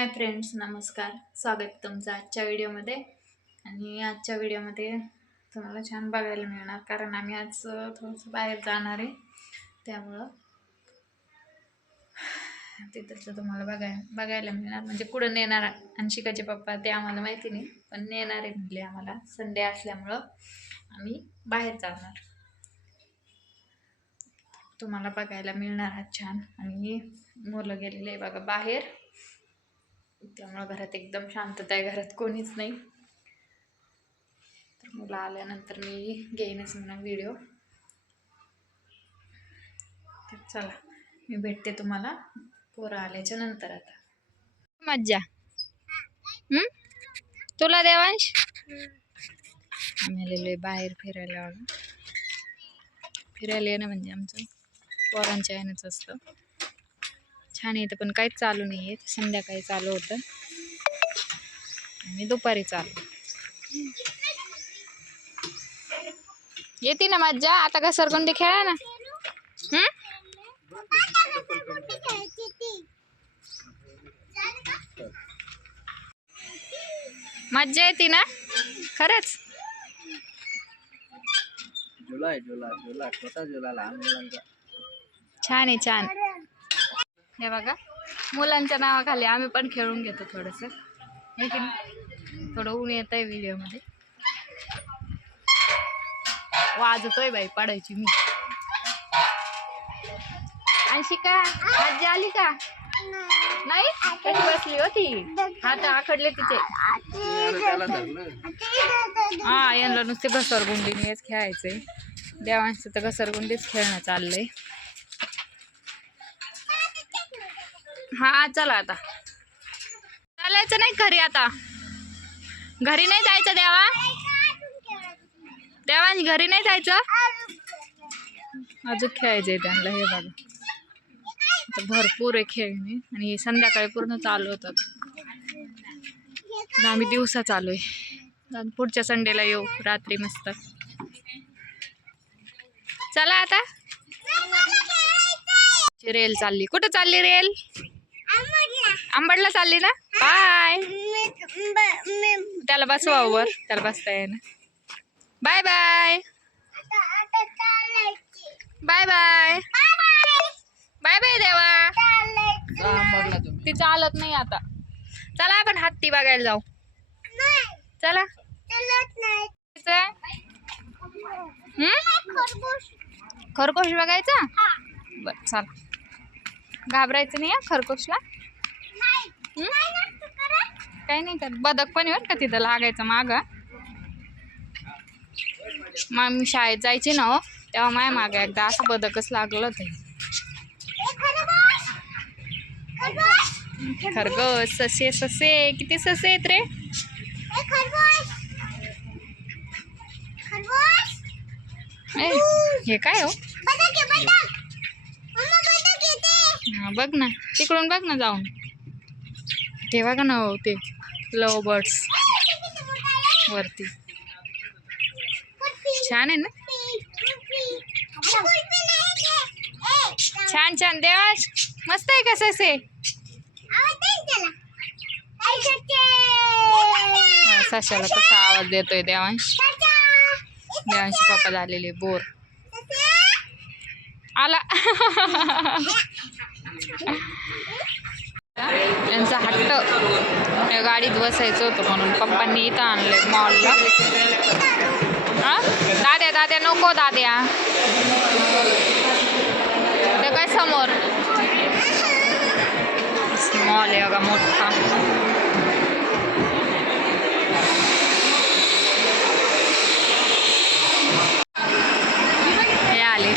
Hi friends, नमस्कार. स्वागत तुमचं आजच्या व्हिडिओमध्ये. आणि आजच्या व्हिडिओमध्ये तुम्हाला छान बघायला मिळणार, कारण आम्ही आज थोडंसं बाहेर जाणार आहे. त्यामुळं तिथं तुम्हाला बघायला मिळणार. म्हणजे कुठं नेणार अंशिकाचे पप्पा ते आम्हाला माहिती नाही, पण नेणार आहे म्हटले आम्हाला. संडे असल्यामुळं आम्ही बाहेर जाणार. तुम्हाला बघायला मिळणार आज छान. आणि मुलं गेलेले बघा बाहेर, त्यामुळे घरात एकदम शांतता आहे. घरात कोणीच नाही. तर मुलं आल्यानंतर मी घेईनच म्हणून व्हिडिओ. तर चला, मी भेटते तुम्हाला पोरं आल्याच्या नंतर. आता मज्जा तुला देवांश. आम्ही आलेलो बाहेर फिरायला. फिरायला येणं म्हणजे आमचं पोरांच्या येणंच असतं. छान येतं, पण काहीच चालू नाही आहे. संध्याकाळी चालू होतं आणि दुपारी चालू. येते ना मज्जा. आता का सरगुंडी खेळा ना. मज्जा येते ना खरंच. छान आहे, छान. हे बघा, मुलांच्या नावाखाली आम्ही पण खेळून घेतो थोडंसं. थोडं ऊन येत आहे व्हिडिओमध्ये. वाजतोय बाई, पडायची मी. अंशिका मज्जा आली का? नाही, कशी बसली होती. हात आखडले तिचे. हा, यांना नुसते घसरगुंडीनेच खेळायचंय. देवांचं तर घसरगुंडीच खेळणं चाललंय. हा चला, आता चालायचं नाही घरी. आता घरी नाही जायचं देवा. देवांश घरी नाही जायचं. अजून खेळायचंय त्यांना. हे बघा, भरपूर आहे खेळणे. आणि संध्याकाळी पूर्ण चालू होतात. आम्ही दिवसा चालू आहे. पुढच्या संडेला येऊ रात्री मस्त. चला आता. रेल चालली. कुठं चालली रेल? आंबडला चालली ना. बाय. त्याला बसवा वर, त्याला बसता येईना. Bye bye. Bye bye. Bye bye देवा. ती चालत नाही आता. चला आपण हत्ती बघायला जाऊ. चला. खरगोश बघायचा. बर चला. घाबरायचं नाही खरगोशला. काही नाही करत. बदक पण येऊ का तिथं लागायचं माग. मग मी शाळेत जायची ना, तेव्हा माय माग एकदा असं बदकच लागलं होतं. खरगोश, ससे ससे, किती ससे आहेत रे. हे काय हो? बघ ना, तिकडून बघ ना जाऊन. ते बघा ना, ते लव बर्ड्स वरती. छान आहे ना. छान छान. देवांश मस्त आहे का ससे? सशाला कसा आवाज देतोय देवांश. देवांश पप्पा झालेले बोर. आला. त्यांचा हट्ट. त्या गाडीत बसायचं होतं म्हणून पप्पांनी इथं आणलंय मॉलला. दाद्या दाद्या नको दाद्या. ते काय समोर मॉल आहे बघा मोठा. हे आले.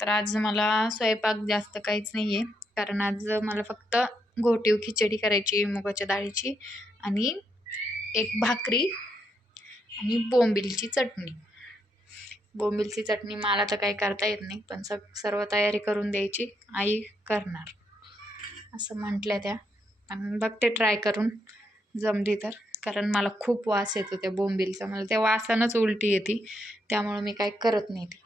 तर आज मला स्वयंपाक जास्त काहीच नाही आहे, कारण आज मला फक्त घोटीव खिचडी करायची मुगाच्या डाळीची, आणि एक भाकरी आणि बोंबिलची चटणी. बोंबिलची चटणी मला तर काही करता येत नाही, पण सर्व तयारी करून द्यायची, आई करणार असं म्हटल्या त्या. पण बघते ट्राय करून जमली तर, कारण मला खूप वास येतो त्या बोंबीलचा, मला त्या वासानंच उलटी येते, त्यामुळं मी काही करत नाही ती.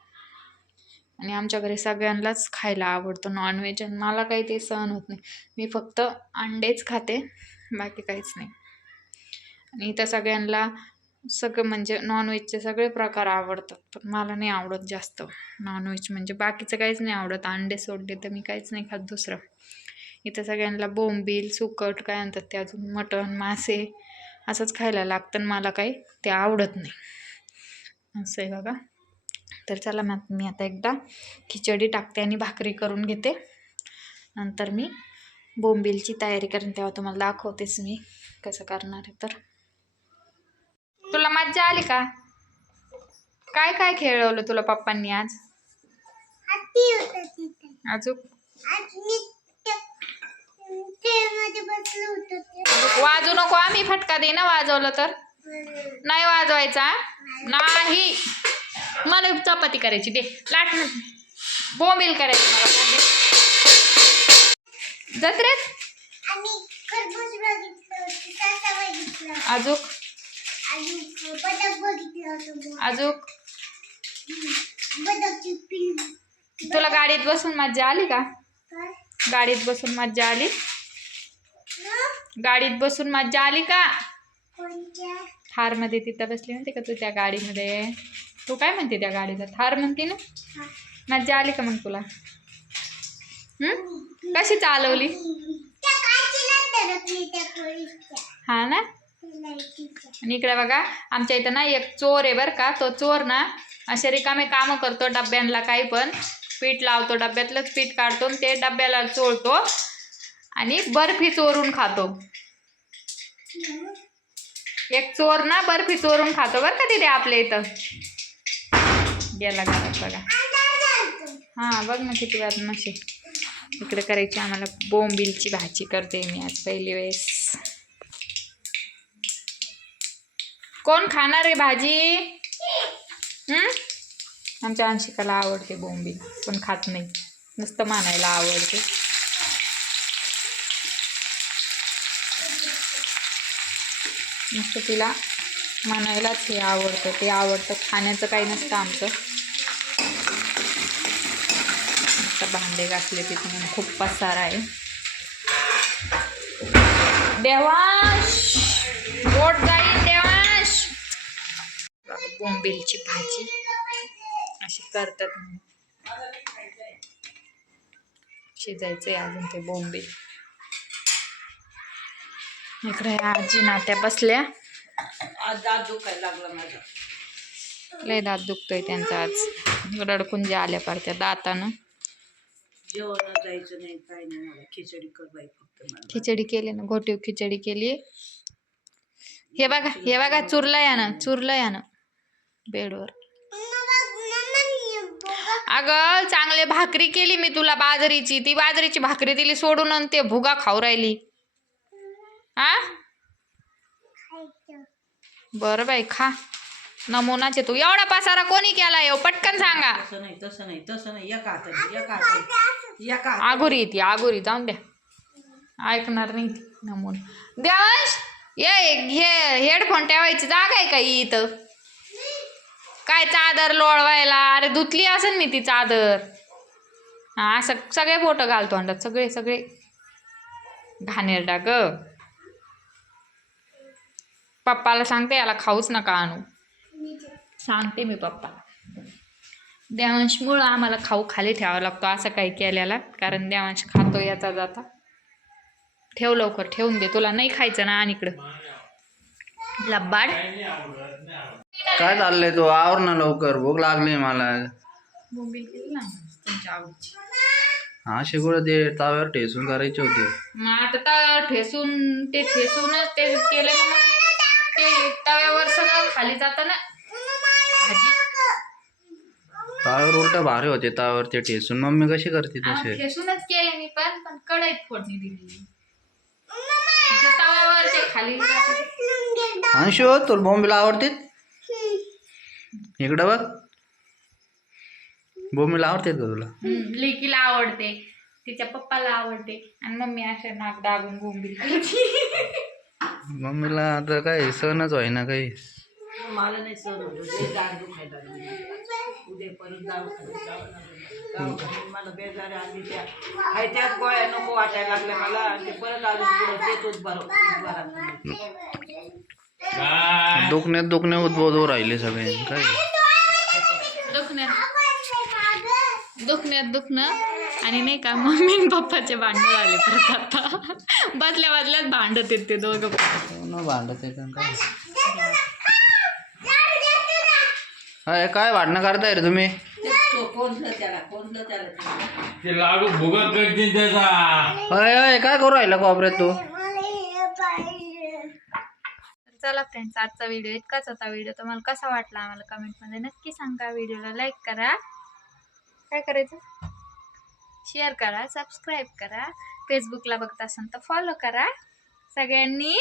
आणि आमच्या घरी सगळ्यांनाच खायला आवडतं नॉनव्हेज, आणि मला काही ते सहन होत नाही. मी फक्त अंडेच खाते, बाकी काहीच नाही. आणि इथं सगळ्यांना सगळं म्हणजे नॉनव्हेजचे सगळे प्रकार आवडतात, पण मला नाही आवडत जास्त नॉनव्हेज, म्हणजे बाकीचं काहीच नाही आवडत. अंडे सोडले तर मी काहीच नाही खात दुसरं. इथं सगळ्यांना बोंबील, सुकट काय म्हणतात ते, अजून मटण, मासे असंच खायला लागतं, मला काही ते आवडत नाही. असं आहे बघा. तर चला मग मी आता एकदा खिचडी टाकते आणि भाकरी करून घेते, नंतर मी बोंबीलची तयारी करेन, तेव्हा तुम्हाला दाखवतेच मी कसं करणार आहे. तर तुला मज्जा आली का? काय काय खेळवलं तुला पप्पांनी आज? अजून वाजू नको, आम्ही फटका दे ना वाजवलं तर. नाही वाजवायचा नाही. मला चपाती करायची, दे लाट. बोंबील करायची मला, बोंबील जत्रेत. अजूक अजूक तुला गाडीत बसून मज्जा आली का? गाडीत बसून मज्जा आली? गाडीत बसून मज्जा आली का? थार मध्ये तिथं बसली म्हणते का तू त्या गाडीमध्ये? तू काय म्हणते त्या गाडीला? थार म्हणते ना. मज्जा आली का मग तुला? कशी चालवली? हा ना. आणि इकडे बघा, आमच्या इथं ना एक चोर आहे बरं का. तो चोर ना असे रिकामे कामं करतो, डब्यांना काही पण पीठ लावतो, डब्यातलंच पीठ काढतो आणि ते डब्याला चोळतो आणि बर्फी चोरून खातो. एक चोर ना बर्फी चोरून खातो बरं का तिथे आपल्या इथं. गेला घरात बघा. हा बघ ना किती वेळात नशे. इकडे करायची आम्हाला बोंबीलची भाजी करते मी आज पहिली वेळेस. कोण खाणार आहे भाजी? आमच्या अंशिकाला आवडते बोंबील, पण खात नाही, नुसतं मानायला आवडते. नुसतं तिला म्हणायलाच हे आवडतं, ते आवडतं, खाण्याचं काही नसतं आमचं. आता भांडे घासले तिथून, खूप पसारा आहे. देवांश गोड जाईल देवांश. बोंबीलची भाजी अशी करतात, शिजायचंय अजून ते बोंबील. इकडे आजी नात्या बसल्या. आज दात दुखायला लागला माझा, लय दात दुखतोय त्यांचा आज, रडकुंजी आल्या पारत्या दातानं. जेवण जायचं नाही काय नाही, मला खिचडी कर बाई फक्त. खिचडी केली ना, घोटीव खिचडी केली. हे बघा हे बघा, चुरलं यानं बेडवर. अगं चांगले भाकरी केली मी तुला बाजरीची, ती बाजरीची भाकरी दिली सोडून आणि ते भुगा खाऊ राहिली. आ बरं बाई खा, नमुनाचे तू. एवढा पसारा कोणी केला येऊ पटकन सांगा. तसं नाही एका हातात आगुरी ती आगुरी, जाऊन द्या, ऐकणार नाही नमुना. देवांश ये हेडफोन ठेवायची जागा आहे का इथं? काय चादर लोळवायला? अरे धुतली असेल मी ती चादर. हा असं सगळे फोटो घालतो अंडात, सगळे घाणेरडा ग. पप्पाला सांगते याला खाऊच नका आणू, सांगते मी पप्पा. देवांशमुळं आम्हाला खाऊ खाली ठेवावा लागतो असं काही केल्याला, कारण देवांश खातो याचा जाता. ठेव लवकर, ठेवून दे. तुला नाही खायचं ना, आणि इकडं लब्बाड. काय चाललंय तो? आवर ना लवकर, भूक लागली मला. बोंबील केली ना तुमच्या आवडीची. हा शिकवलं ते ताव्यावर ठेसून करायचे होते. मग आता ठेसूनच ते केलं ना, मग ते तव्यावर सगळं खाली जातं ना भाजी. ताव्यावर उलट भारी होते, ताव्यावर ते ठेसून. मम्मी कशी करते तसे? ठेसूनच केले मी, पण कढईत फोडणी दिली. तव्यावर ते खाली अंशू तुला बोंबील आवडते? इकडं बघ, बोंबील आवडते का तुला? लेकीला आवडते, तिच्या पप्पाला आवडते, आणि मम्मी अशा नाक दाबून बोंबील करते. मम्मीला आता काय सणच व्हायना काही. मला नाही सहन होत ते दात दुखायला लागली. उद्या परत दवाखान्यात जावं लागेल. दवाखान्यात मला बेजार आली त्या हाय त्याच गोळ्या नको वाटायला लागल्या मला आणि ते परत अजून पुढं तेच दुखण्यात उद्भव राहिले सगळे काय. दुखणं आणि नाही का मम्मी आणि पप्पाचे भांडण झाले परत आता. बदल्यात भांडत येत ते दोघं. भांडत काय काय भांडणं करताय रे तुम्ही. ते लाडू भुगत करतील त्याचा. अय काय करू राहिला कॉपऱ्यात तू. चला फ्रेंड्स, आजचा व्हिडिओ इतकाच होता. व्हिडिओ तुम्हाला कसा वाटला आम्हाला कमेंटमध्ये नक्की सांगा. व्हिडिओला लाईक करा, काय करायचं, शेअर करा, सबस्क्राईब करा. फेसबुकला बघत असाल तर फॉलो करा. सगळ्यांनी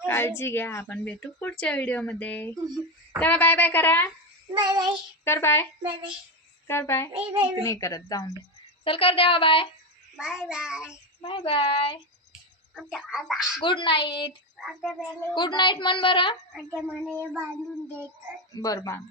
काळजी घ्या. आपण भेटू पुढच्या व्हिडिओमध्ये. चला बाय बाय करा. कर बाय. कर बाय. नाही करत जाऊन दे. चल कर द्यावा bye. Bye bye. Good night. Good night म्हण बरं. बरं बांध.